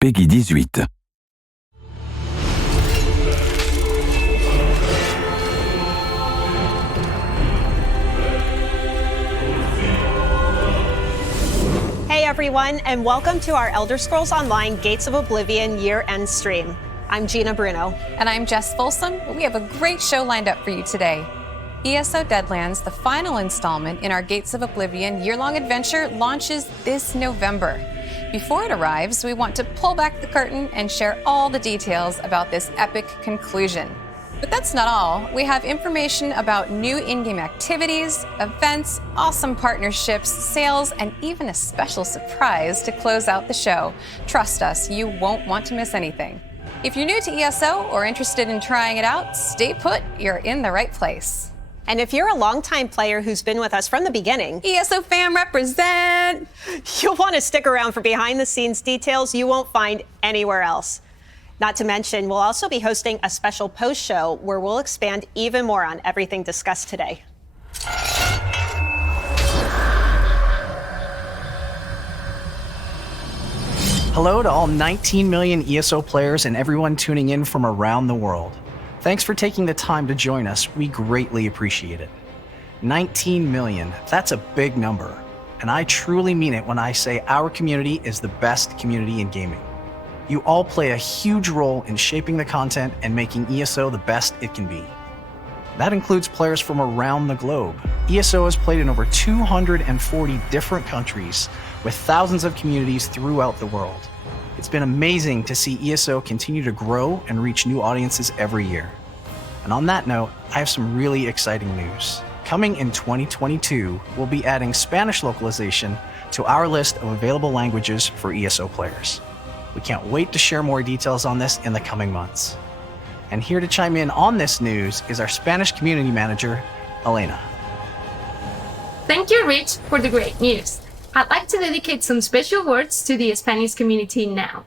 Peggy 18. Hey everyone, and welcome to our Elder Scrolls Online Gates of Oblivion year-end stream. I'm Gina Bruno. And I'm Jess Folsom. We have a great show lined up for you today. ESO Deadlands, the final installment in our Gates of Oblivion year-long adventure, launches this November. Before it arrives, we want to pull back the curtain and share all the details about this epic conclusion. But that's not all. We have information about new in-game activities, events, awesome partnerships, sales, and even a special surprise to close out the show. Trust us, you won't want to miss anything. If you're new to ESO or interested in trying it out, stay put, you're in the right place. And if you're a longtime player who's been with us from the beginning, ESO fam represent! You'll want to stick around for behind-the-scenes details you won't find anywhere else. Not to mention, we'll also be hosting a special post-show where we'll expand even more on everything discussed today. Hello to all 19 million ESO players and everyone tuning in from around the world. Thanks for taking the time to join us. We greatly appreciate it. 19 million, that's a big number. And I truly mean it when I say our community is the best community in gaming. You all play a huge role in shaping the content and making ESO the best it can be. That includes players from around the globe. ESO is played in over 240 different countries with thousands of communities throughout the world. It's been amazing to see ESO continue to grow and reach new audiences every year. And on that note, I have some really exciting news. Coming in 2022, we'll be adding Spanish localization to our list of available languages for ESO players. We can't wait to share more details on this in the coming months. And here to chime in on this news is our Spanish community manager, Elena. Thank you, Rich, for the great news. I'd like to dedicate some special words to the Spanish community now.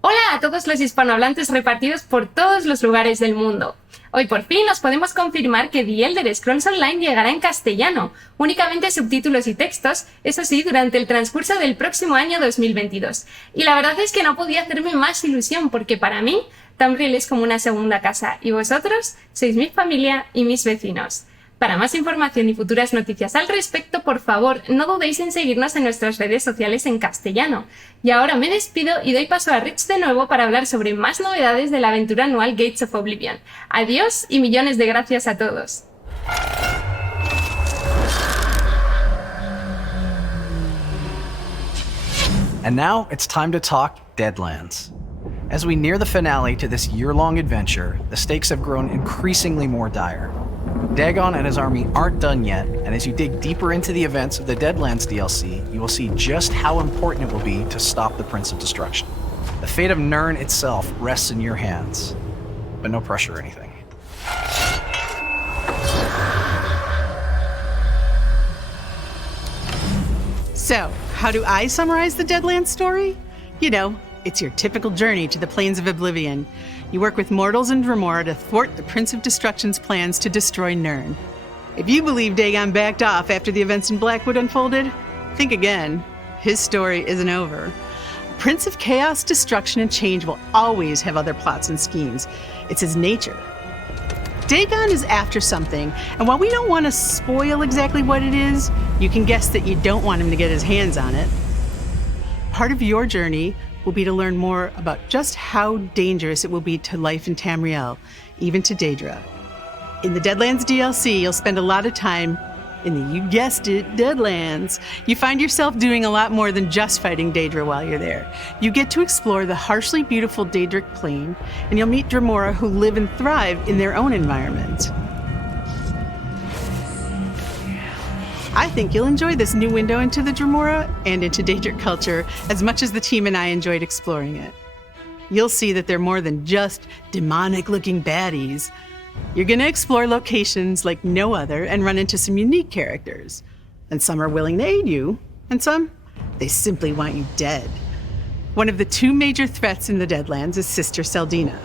Hola a todos los hispanohablantes repartidos por todos los lugares del mundo. Hoy por fin os podemos confirmar que The Elder Scrolls Online llegará en castellano, únicamente subtítulos y textos, eso sí, durante el transcurso del próximo año 2022. Y la verdad es que no podía hacerme más ilusión porque para mí, Tamriel es como una segunda casa y vosotros sois mi familia y mis vecinos. Para más información y futuras noticias al respecto, por favor, no dudéis en seguirnos en nuestras redes sociales en castellano. Y ahora me despido y doy paso a Rich de nuevo para hablar sobre más novedades de la aventura anual Gates of Oblivion. Adiós y millones de gracias a todos. And now it's time to talk Deadlands. As we near the finale to this year-long adventure, the stakes have grown increasingly more dire. Dagon and his army aren't done yet, and as you dig deeper into the events of the Deadlands DLC, you will see just how important it will be to stop the Prince of Destruction. The fate of Nirn itself rests in your hands, but no pressure or anything. So, how do I summarize the Deadlands story? You know, it's your typical journey to the Plains of Oblivion. You work with mortals in Dremora to thwart the Prince of Destruction's plans to destroy Nirn. If you believe Dagon backed off after the events in Blackwood unfolded, think again. His story isn't over. Prince of Chaos, Destruction, and Change will always have other plots and schemes. It's his nature. Dagon is after something, and while we don't want to spoil exactly what it is, you can guess that you don't want him to get his hands on it. Part of your journey will be to learn more about just how dangerous it will be to life in Tamriel, even to Daedra. In the Deadlands DLC, you'll spend a lot of time in the, you guessed it, Deadlands. You find yourself doing a lot more than just fighting Daedra while you're there. You get to explore the harshly beautiful Daedric Plain, and you'll meet Dremora who live and thrive in their own environment. I think you'll enjoy this new window into the Dremora and into Daedric culture as much as the team and I enjoyed exploring it. You'll see that they're more than just demonic-looking baddies. You're going to explore locations like no other and run into some unique characters. And some are willing to aid you, and some, they simply want you dead. One of the two major threats in the Deadlands is Sister Seldina.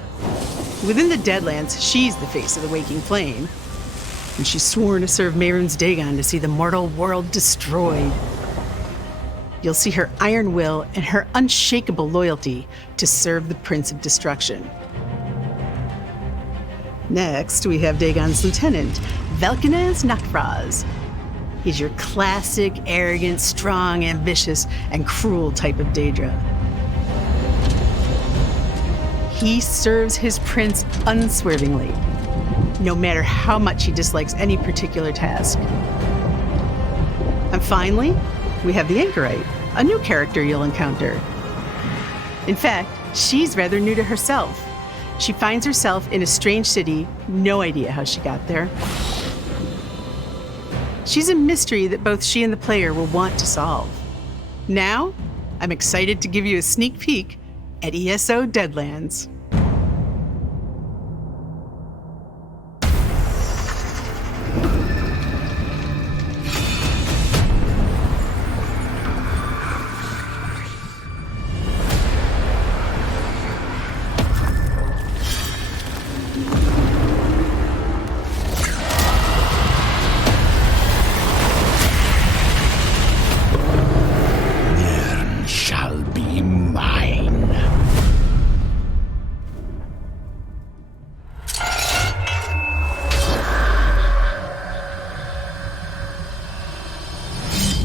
Within the Deadlands, she's the face of the Waking Flame. And she's sworn to serve Mehrunes Dagon to see the mortal world destroyed. You'll see her iron will and her unshakable loyalty to serve the Prince of Destruction. Next, we have Dagon's lieutenant, Venez Nachtfraz. He's your classic, arrogant, strong, ambitious, and cruel type of Daedra. He serves his prince unswervingly, no matter how much he dislikes any particular task. And finally, we have the Anchorite, a new character you'll encounter. In fact, she's rather new to herself. She finds herself in a strange city, no idea how she got there. She's a mystery that both she and the player will want to solve. Now, I'm excited to give you a sneak peek at ESO Deadlands.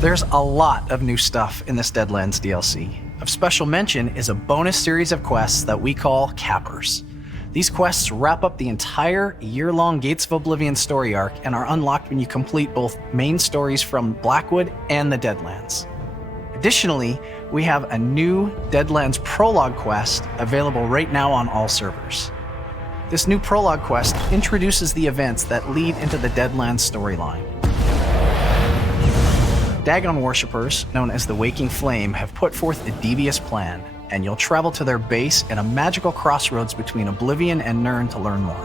There's a lot of new stuff in this Deadlands DLC. Of special mention is a bonus series of quests that we call Cappers. These quests wrap up the entire year-long Gates of Oblivion story arc and are unlocked when you complete both main stories from Blackwood and the Deadlands. Additionally, we have a new Deadlands Prologue quest available right now on all servers. This new Prologue quest introduces the events that lead into the Deadlands storyline. Dagon worshippers, known as the Waking Flame, have put forth a devious plan, and you'll travel to their base at a magical crossroads between Oblivion and Nirn to learn more.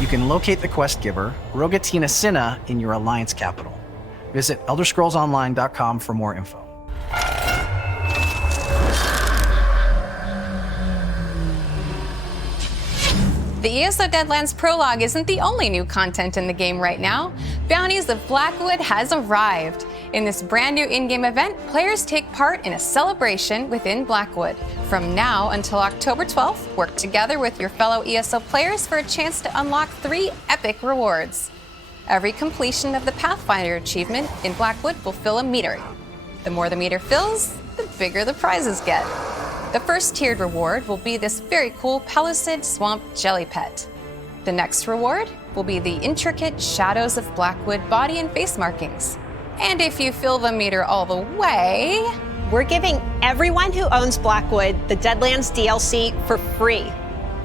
You can locate the quest giver, Rogatina Cinna, in your Alliance capital. Visit ElderScrollsOnline.com for more info. The ESO Deadlands Prologue isn't the only new content in the game right now. Bounties of Blackwood has arrived. In this brand new in-game event, players take part in a celebration within Blackwood. From now until October 12th, work together with your fellow ESO players for a chance to unlock 3 epic rewards. Every completion of the Pathfinder achievement in Blackwood will fill a meter. The more the meter fills, the bigger the prizes get. The first tiered reward will be this very cool Pellucid Swamp Jelly Pet. The next reward will be the intricate Shadows of Blackwood body and face markings. And if you fill the meter all the way, We're giving everyone who owns Blackwood the Deadlands DLC for free.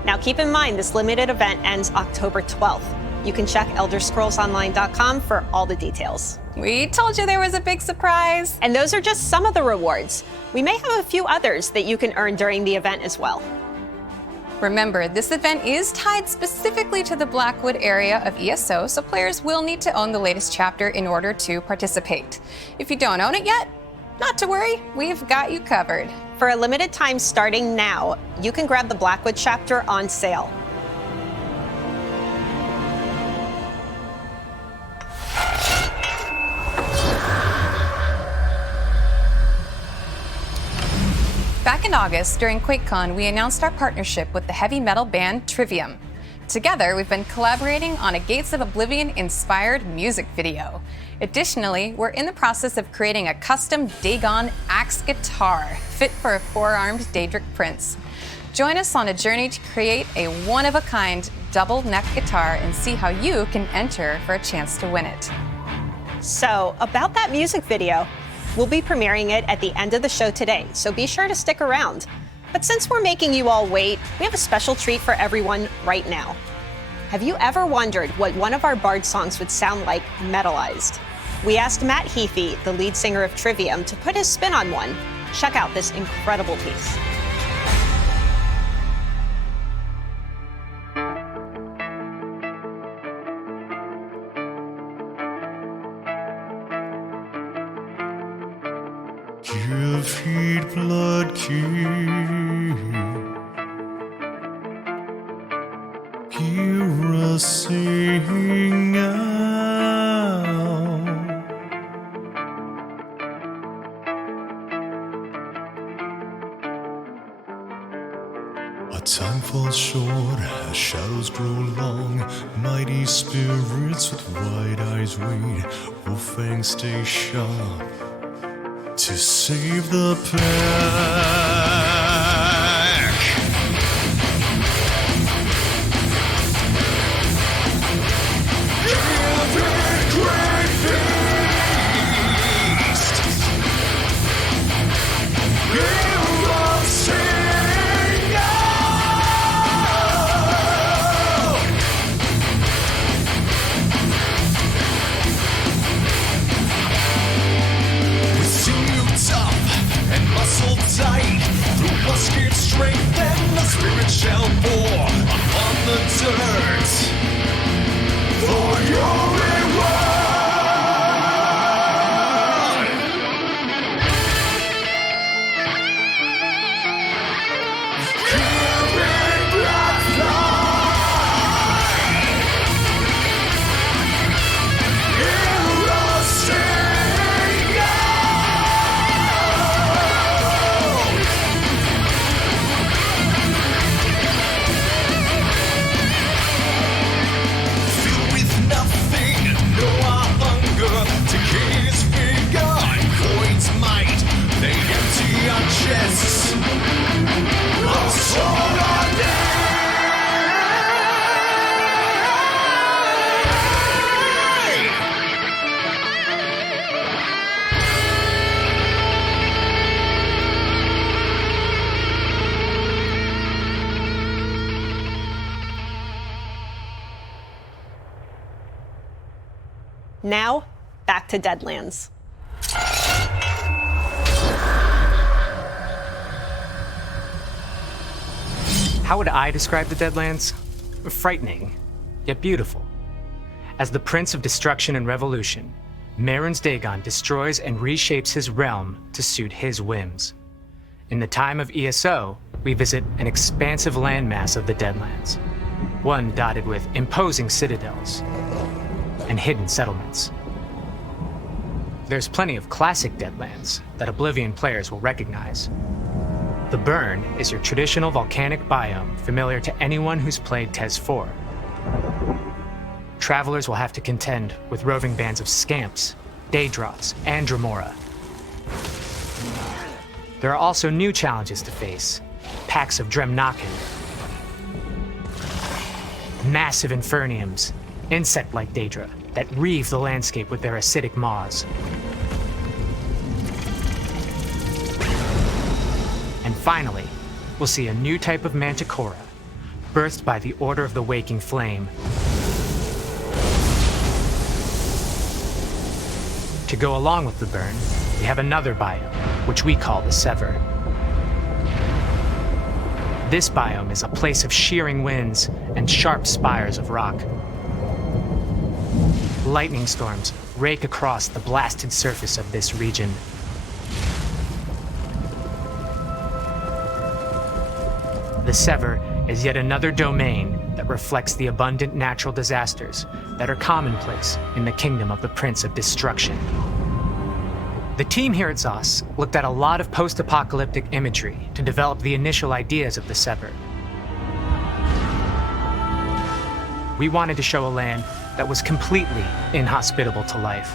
Now keep in mind, this limited event ends October 12th. You can check ElderScrollsOnline.com for all the details. we told you there was a big surprise. And those are just some of the rewards. We may have a few others that you can earn during the event as well. Remember, this event is tied specifically to the Blackwood area of ESO, so players will need to own the latest chapter in order to participate. If you don't own it yet, not to worry, we've got you covered. For a limited time starting now, you can grab the Blackwood chapter on sale. Back in August, during QuakeCon, we announced our partnership with the heavy metal band Trivium. Together, we've been collaborating on a Gates of Oblivion-inspired music video. Additionally, we're in the process of creating a custom Dagon axe guitar fit for a 4-armed Daedric prince. Join us on a journey to create a one-of-a-kind double-neck guitar and see how you can enter for a chance to win it. So, about that music video, we'll be premiering it at the end of the show today, so be sure to stick around. But since we're making you all wait, we have a special treat for everyone right now. Have you ever wondered what one of our bard songs would sound like metalized? We asked Matt Heafy, the lead singer of Trivium, to put his spin on one. Check out this incredible piece. Give heed, blood king. Hear us sing out. Our time falls short as shadows grow long. Mighty spirits with wide eyes wait. Will fangs stay sharp to save the pack? Tight through musket strength and the spirit shall bore upon the dirt for your reward. Giving God's light, heroes sing chests of sword on Now, back to Deadlands. How would I describe the Deadlands? Frightening, yet beautiful. As the Prince of Destruction and Revolution, Marin's Dagon destroys and reshapes his realm to suit his whims. In the time of ESO, we visit an expansive landmass of the Deadlands, one dotted with imposing citadels and hidden settlements. There's plenty of classic Deadlands that Oblivion players will recognize. The Burn is your traditional volcanic biome familiar to anyone who's played TES 4. Travelers will have to contend with roving bands of Scamps, Daedroths, and Dremora. There are also new challenges to face: packs of Dremnakin, massive Inferniums, insect-like Daedra that reave the landscape with their acidic maws. And finally, we'll see a new type of Manticora, birthed by the Order of the Waking Flame. To go along with the Burn, we have another biome, which we call the Sever. This biome is a place of shearing winds and sharp spires of rock. Lightning storms rake across the blasted surface of this region. The Sever is yet another domain that reflects the abundant natural disasters that are commonplace in the kingdom of the Prince of Destruction. The team here at ZOS looked at a lot of post-apocalyptic imagery to develop the initial ideas of the Sever. We wanted to show a land that was completely inhospitable to life.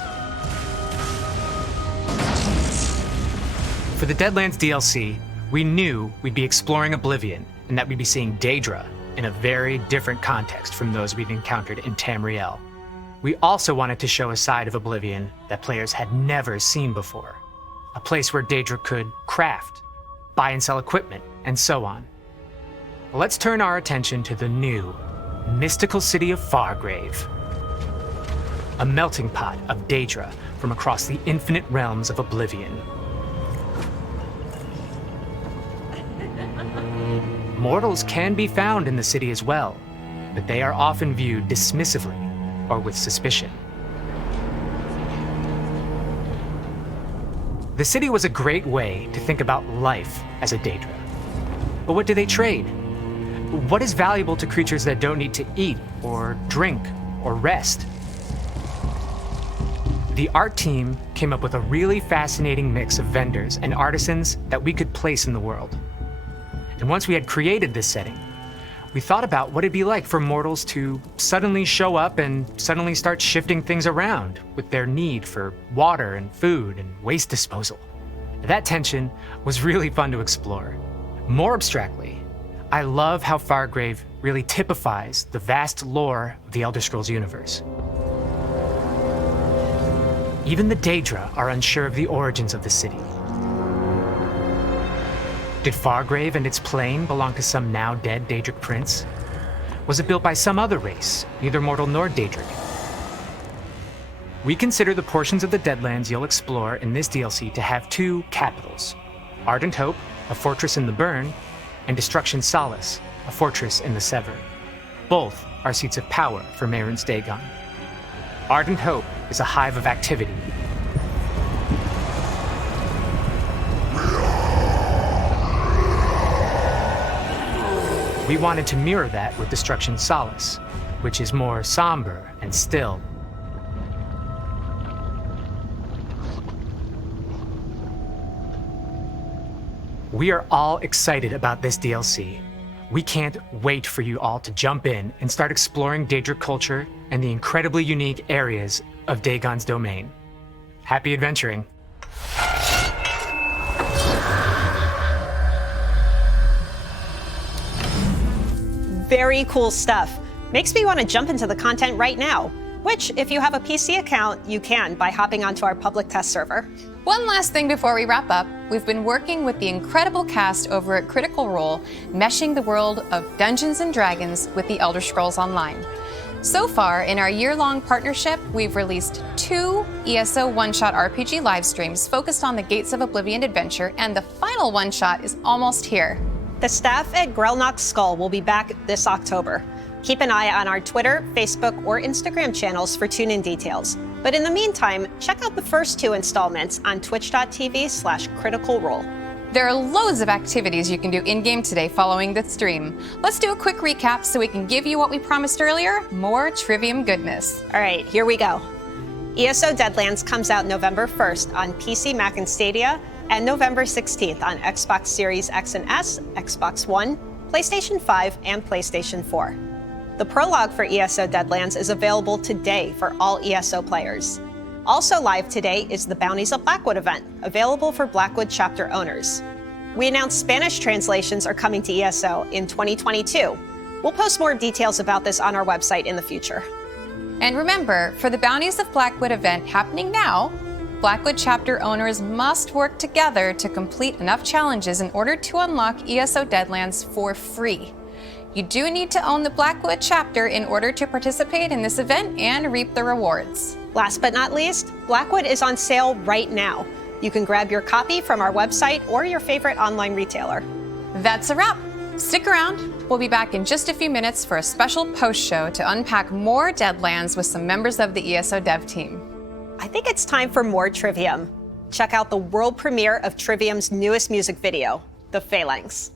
For the Deadlands DLC, we knew we'd be exploring Oblivion and that we'd be seeing Daedra in a very different context from those we'd encountered in Tamriel. We also wanted to show a side of Oblivion that players had never seen before. A place where Daedra could craft, buy and sell equipment, and so on. Let's turn our attention to the new, mystical city of Fargrave. A melting pot of Daedra from across the infinite realms of Oblivion. Mortals can be found in the city as well, but they are often viewed dismissively or with suspicion. The city was a great way to think about life as a Daedra. But what do they trade? What is valuable to creatures that don't need to eat or drink or rest? The art team came up with a really fascinating mix of vendors and artisans that we could place in the world. And once we had created this setting, we thought about what it'd be like for mortals to suddenly show up and suddenly start shifting things around with their need for water and food and waste disposal. That tension was really fun to explore. More abstractly, I love how Fargrave really typifies the vast lore of the Elder Scrolls universe. Even the Daedra are unsure of the origins of the city. Did Fargrave and its plane belong to some now dead Daedric prince? Was it built by some other race, neither mortal nor Daedric? We consider the portions of the Deadlands you'll explore in this DLC to have two capitals: Ardent Hope, a fortress in the Burn, and Destruction Solace, a fortress in the Sever. Both are seats of power for Meren's Dagon. Ardent Hope is a hive of activity. We wanted to mirror that with Destruction Solace, which is more somber and still. We are all excited about this DLC. We can't wait for you all to jump in and start exploring Daedric culture and the incredibly unique areas of Dagon's domain. Happy adventuring. Very cool stuff. Makes me want to jump into the content right now, which, if you have a PC account, you can by hopping onto our public test server. One last thing before we wrap up. We've been working with the incredible cast over at Critical Role, meshing the world of Dungeons & Dragons with the Elder Scrolls Online. So far, in our year-long partnership, we've released 2 ESO one-shot RPG live streams focused on the Gates of Oblivion adventure, and the final one-shot is almost here. The staff at Grelnock's Skull will be back this October. Keep an eye on our Twitter, Facebook, or Instagram channels for tune-in details. But in the meantime, check out the first 2 installments on twitch.tv/criticalrole. There are loads of activities you can do in-game today following this stream. Let's do a quick recap so we can give you what we promised earlier, more Trivium goodness. All right, here we go. ESO Deadlands comes out November 1st on PC, Mac, and Stadia, and November 16th on Xbox Series X and S, Xbox One, PlayStation 5, and PlayStation 4. The prologue for ESO Deadlands is available today for all ESO players. Also live today is the Bounties of Blackwood event, available for Blackwood chapter owners. We announced Spanish translations are coming to ESO in 2022. We'll post more details about this on our website in the future. And remember, for the Bounties of Blackwood event happening now, Blackwood chapter owners must work together to complete enough challenges in order to unlock ESO Deadlands for free. You do need to own the Blackwood chapter in order to participate in this event and reap the rewards. Last but not least, Blackwood is on sale right now. You can grab your copy from our website or your favorite online retailer. That's a wrap. Stick around. We'll be back in just a few minutes for a special post-show to unpack more Deadlands with some members of the ESO dev team. I think it's time for more Trivium. Check out the world premiere of Trivium's newest music video, The Phalanx.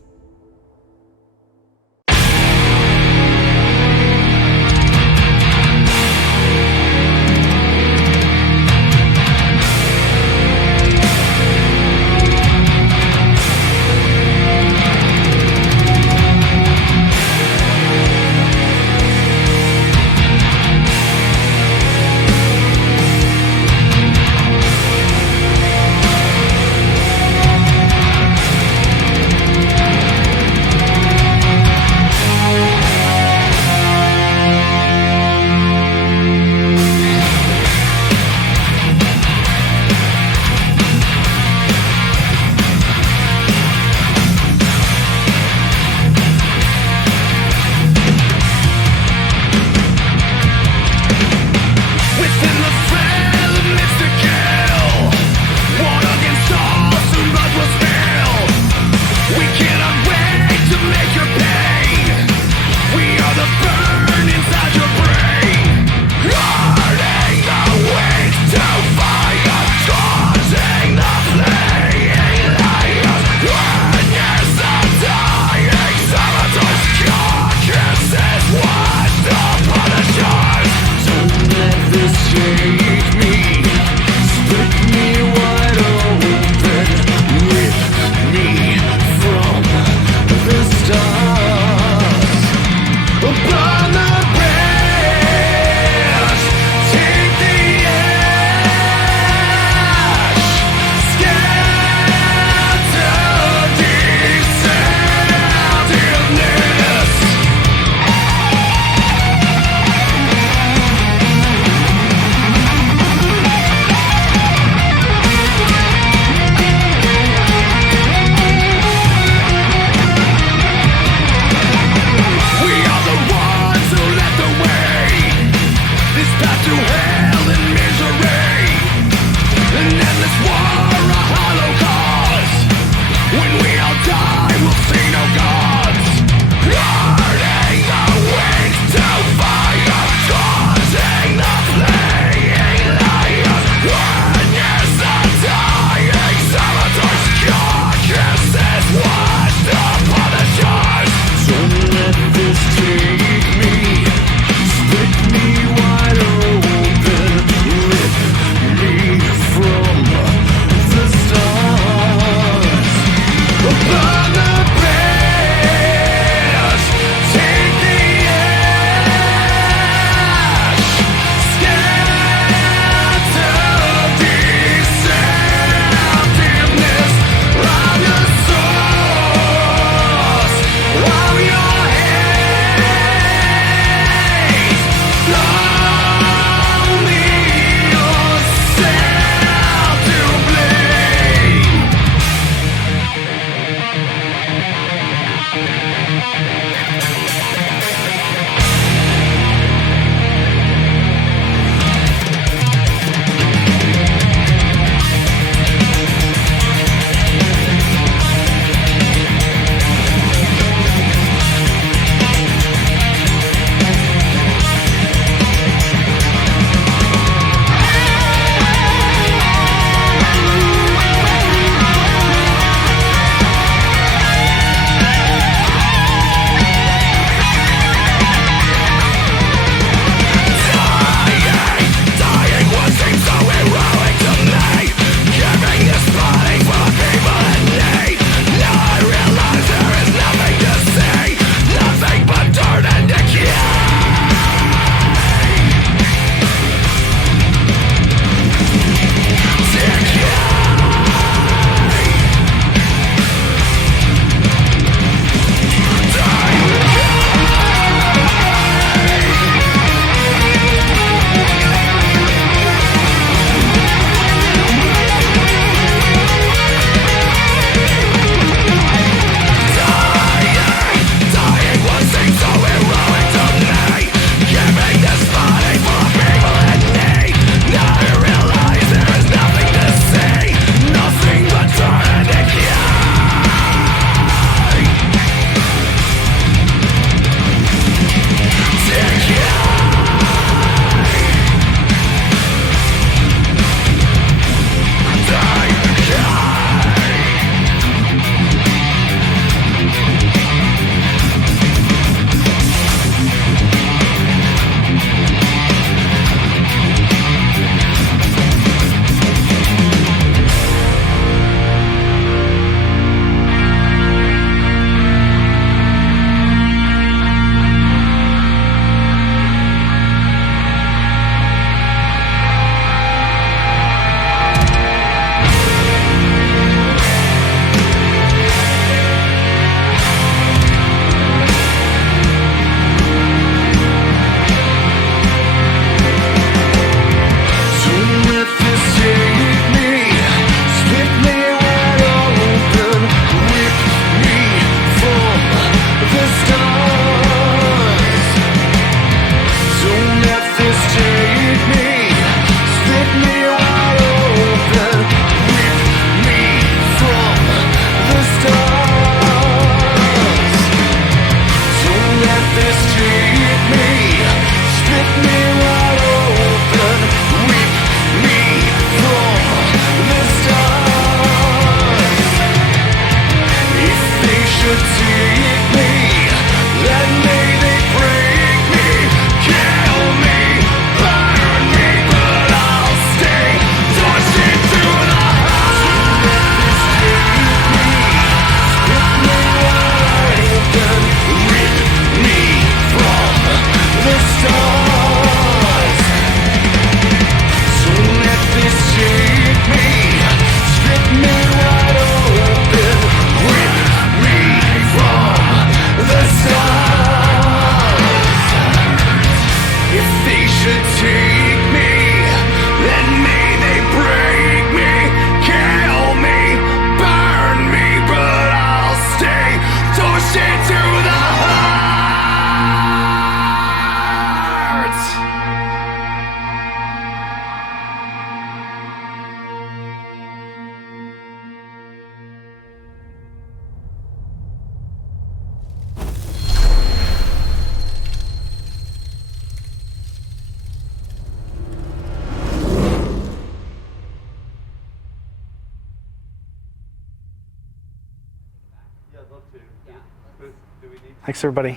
Thanks, everybody.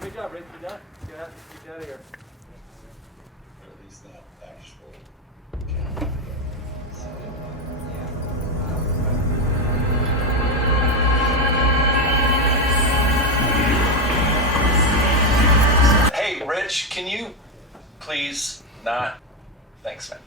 Great job, Rick. You done? Get out of here. Hey, Rich, can you please not? Thanks, man.